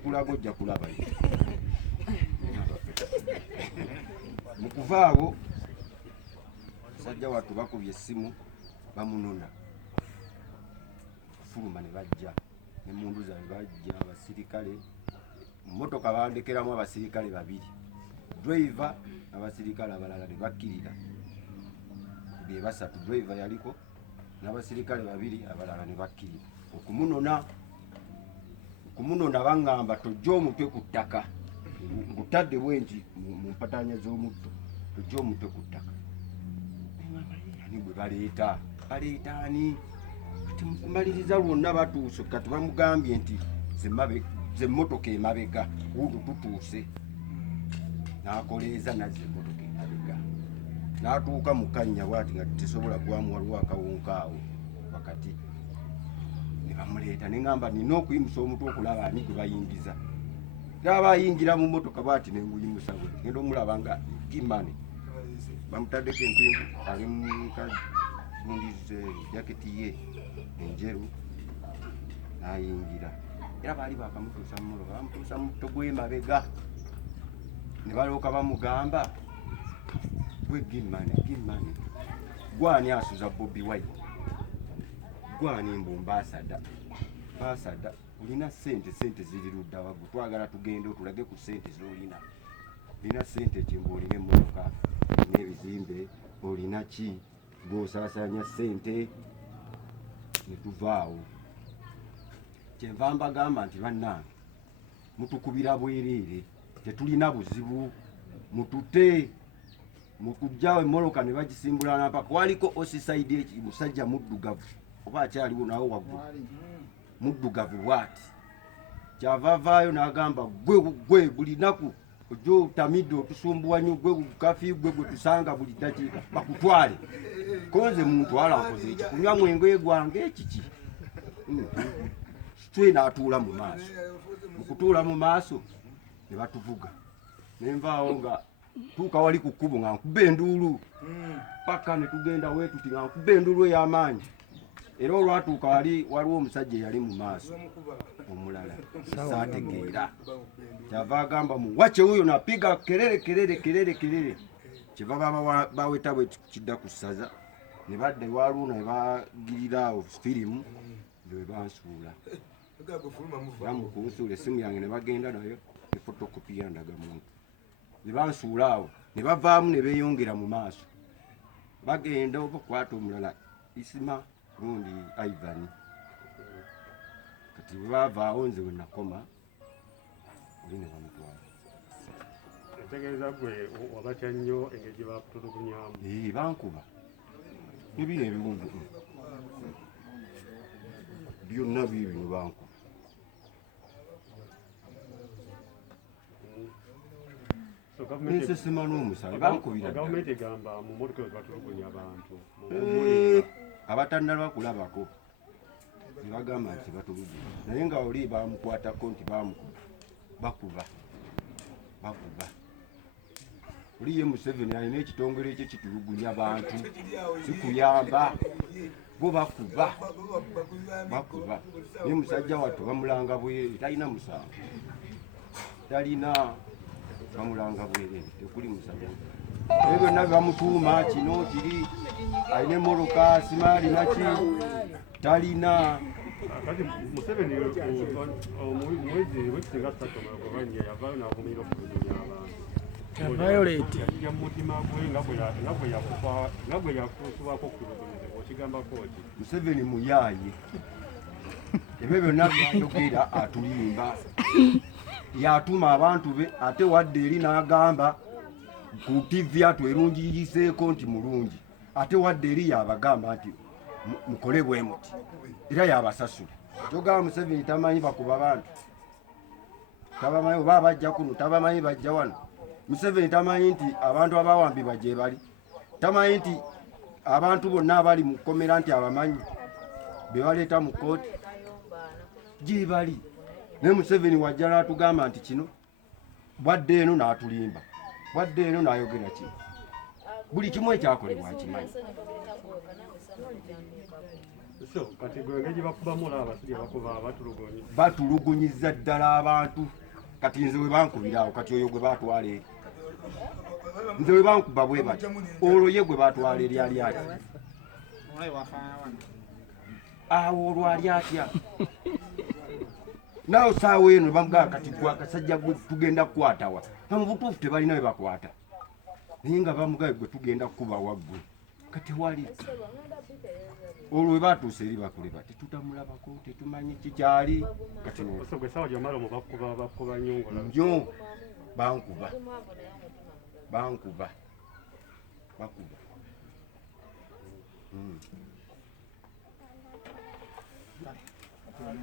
tukulaga ojja kulabayo. Mu kuva awo sajja wattu bakubye essimu bamunona fuluma ne bajja n'emmundu zaabwe bajja abasirikale mu mmotoka bandekeramu abasirikale 2 driver abasirikale abalala ne bakkirira be 3 driver yaliko n'abasirikale 2 abalala ne bakkirira okumunona baŋŋamba tojja omutwe ku ttaka ngutadde bwengi mu mpataanya z'omutto tojja omutwe ku ttaka ani gwe baleeta ani kati mukumaliriza lwonna batuuse kati bamugambye nti ze mmotoka emabega Wuuno tutuuse n'akoleeza nazze emmotoka emabega n'atuuka mu kannya bwati nga tesobola gwamu waliwo akawunka awo wakati ne bamuleeta ne ŋŋamba nina okuyimusa omutwe okulaba ani gwe bayingiza gaba ayingira mu mmotoka bwati ne nguyimusa bwe ngenda omulaba nga Kimani bamutaddeko empingu ali mukabundize jaketi ye enjeru n'ayingira era baali bakamutuusa mu mmotoka bamutuusa mu mutto gw'emabega ne balooka bamugamba gwe Kimani gwani asuza Bobi Wine gwani mbumbasada ulina sente ziri ludda waggulu twagala tugende otulage ku sente z'olina olina sente ki ng'olina emmotoka n'ebizimbe olina ki gw'osaasaanya sente ne tuvaawo kyenva mbagamba nti bannange mutukubira bwereere tetulina buzibu mutute mukujjawo emmoloka ne bagisimbulana mpaka waliko osisaidi eki musajja muddugavu oba akyaliwo nawo waggulu muddugavu bwati kyava avaayo n'agamba gwe buli naku ojja otamidde otusumbuwa nnyo gwe kafi gwe tusanga buli ddakiika bakutwale konze mumutwala nkoze eki kunywa mwenge gwange ekiki twe n'atuula mu maaso okutuula mu maaso ne batuvuga nenvaawo nga tuuka wali ku kkubo nga nkuba enduulu paka ne tugenda weetuti nga nkuba enduulu ey'amaanyi era olwatuuka waliwo omusajja eyali mu maaso omulala saategeera kyava agamba muwache huyo napiga kelele kyeva baweta bwe kidda ku ssaza ne badda ewa Wuuno ne bagirira awo firimu bwe bansuula bamukunsuula essimu yange ne bagenda nayo ne fotokopi ya ndagamuntu ne bansuula awo ne bavaamu ne beeyongera mu maaso bagenda oba kwata omulala isima gundi Ivan kati bavaawo nze we nakoma oli ne bamutwala etegeeza gwe wabatya nnyo engeri gye bakutulugunyamu bankuba bibiri ebiwundu byonna bibino bankuba nsesema n'omusale bankubira gavumenti egamba mu mmotoka we batulugunya abantu abatannalwa kulabako ne bagamba nti batulugunya naye nga oli bamukwatako nti bakuba oli ye Museveni alina ekitongole ekyo kitulugunya bantu sikuyamba bo bakuba naye musajja wattu bamulanga bwereere talina musango bamulanga bwereere tekuli musajja naye byonna bamutuuma kino kiri alina emmoloka sima alina ki talina kati Museveni omwezi wekisinga 3 omulagobanja yavaayo n'avumirira okutulugunya abantu ya mutima gwe nga bwe yakusubako okutulugunyizibwa okigambako ki Museveni muyaaye ebyo byonna byayogera atulimba yatuma abantu be ate wadde eri n'agamba ku TV atwerungiyiseeko nti mulungi ate wadde eri yabagamba nti mukole bwe muti era yabasasula kyogamba Museveni tamanyi bakuba bantu tabamanyi oba bajja kuno tabamanyi bajja wano Museveni tamanyi nti abantu abawambibwa gye bali tamanyi nti abantu bonna abali mu kkomera nti abamanyi be baleeta mu kooti gye bali naye Museveni wajja n'atugamba nti kino bwadde eno n'atulimba bwadde eno n'ayogera kino buli kimu ekyakolebwa akimanyi So kati gwe engeri bakubamu olaba abasajja bakuba batulugonyi. Batulugunyizza ddala abantu. Kati nze we bankubirawo kati oyo gwe baatwala eri. Nze we bankuba bwe bati. Olwo ye gwe baatwala eri ali atya. Awo olwo ali atya. Naawe saawa eno bamugamba kati gwe akasajja gwe tugenda kukwatawa. Mu butuufu tebalina we bakwata. Naye nga bamugamba gwe tugenda kukuba waggwe. Kati wali. Olwo we baatuuse eri bakule bati tutamulabako tetumanyi kikyali. Kati gwe saawa gy'omala mu bakuba nnyongola. Nnyo bankuba. Bakuba. Vale,